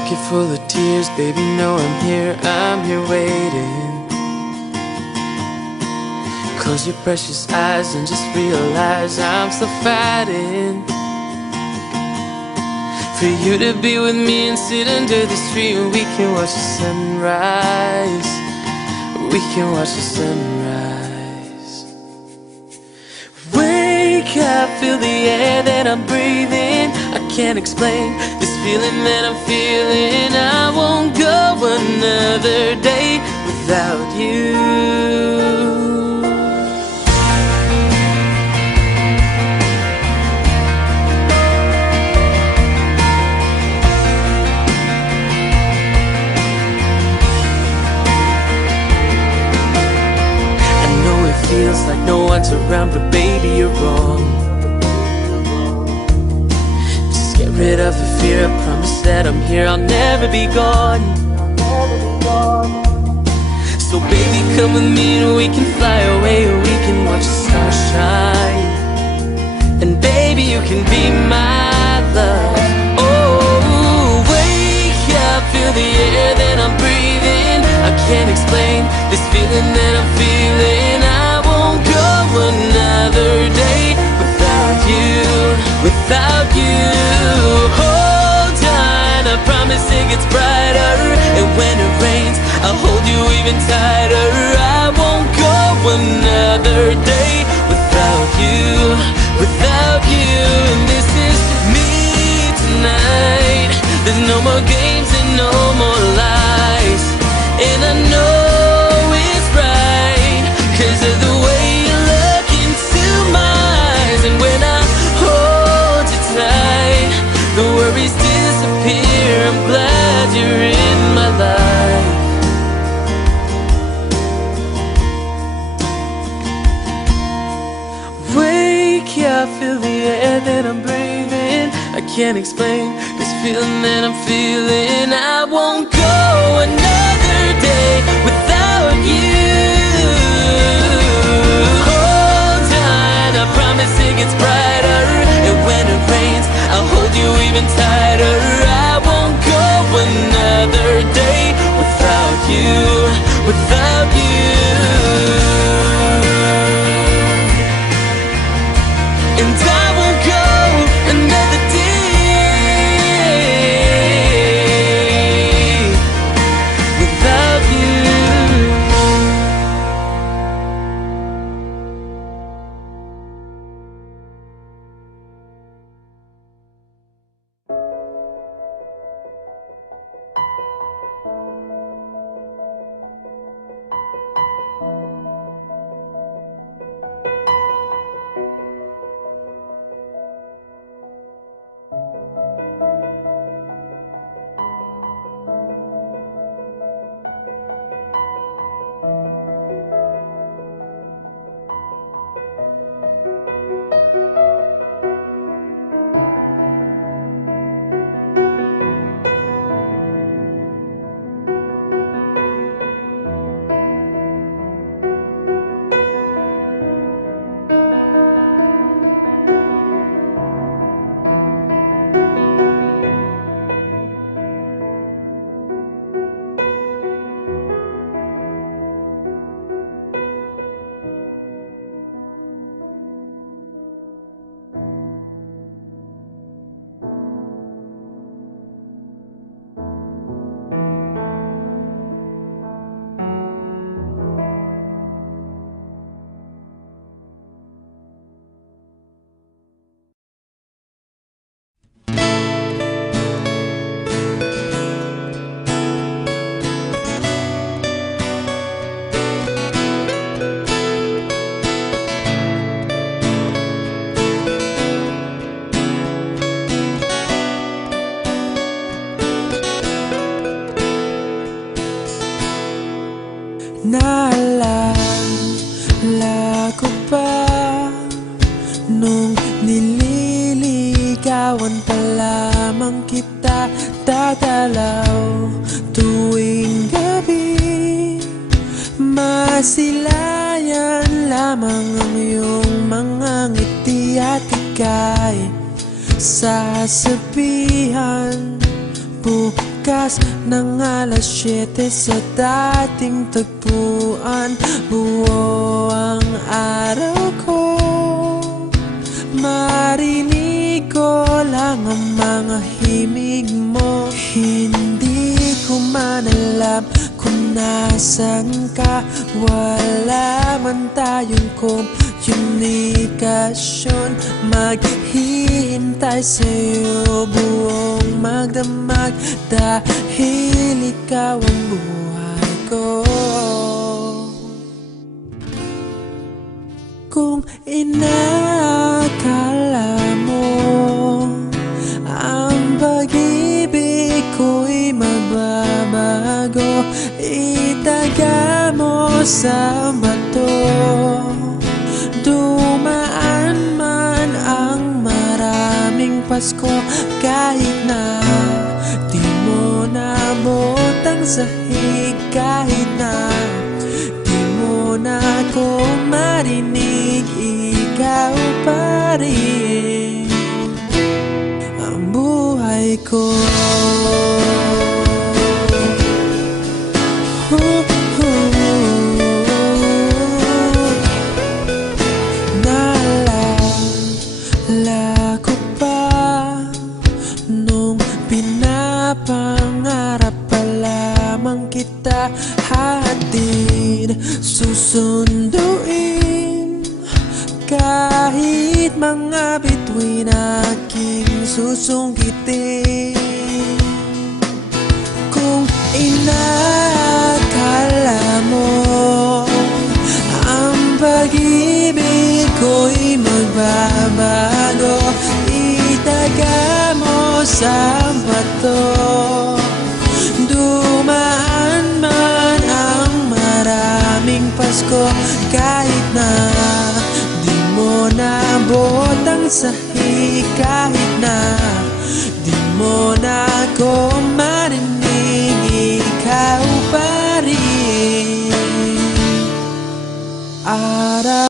bucket full of tears, baby, know I'm here waiting. Close your precious eyes and just realize I'm still fighting for you to be with me and sit under the tree and we can watch the sunrise. We can watch the sunrise. Wake up, feel the air that I'm breathing. I can't explain this feeling that I'm feeling. I won't go another day without you. Feels like no one's around, but baby, you're wrong. Just get rid of the fear, I promise that I'm here, I'll never be gone. So baby, come with me and we can fly away, or we can watch the stars shine. And baby, you can be my love. Oh, wake up, feel the air that I'm breathing. I can't explain this feeling that I'm feeling. Another day without you, without you. Hold on, I promise it gets brighter. And when it rains, I'll hold you even tighter. I won't go another day without you, without you. And this is me tonight. There's no more games and no more lies. And I know it's right, 'cause of the way the worries disappear. I'm glad you're in my life. Wake up, feel the air that I'm breathing. I can't explain this feeling that I'm feeling. I won't go another day without you. Hold on, I promise it gets brighter. And when it rains, I'll hold you even tighter. I won't go another day without you, without you. And I won't go another day without you. Naalala ko pa nung nililigawan pa lamang kita, dadalaw tuwing gabi. Masilayan lamang ang iyong mga ngiti at ika'y sasabihan, bukas ng alas 7 sa dating tagpuan. Buo ang araw ko, marinig ko lang ang mga himig mo. Hindi ko man alam kung nasan ka, wala man tayong komunikasyon. Maghihintay sa'yo buong magdamag, dahil ikaw ang buhay ko. Kung inakala mo ang pag-ibig ko'y mababago, itaga mo sa bato. Dumaan man ang maraming Pasko, kahit na di mo nabot ang sahig, kahit na di mo na ako marinig, ikaw pa rin ang buhay ko. Naalala ko pa nung pinapangarap pa lamang kita, hatid susunduin kahit mga bituin aking susungkitin. Kung inakala mo ang pag-ibig ko'y magbabago, itaga mo sa bato. Dumaan man ang maraming Pasko, kahit na di mo nabot ang sahig, kahit na di mo na ako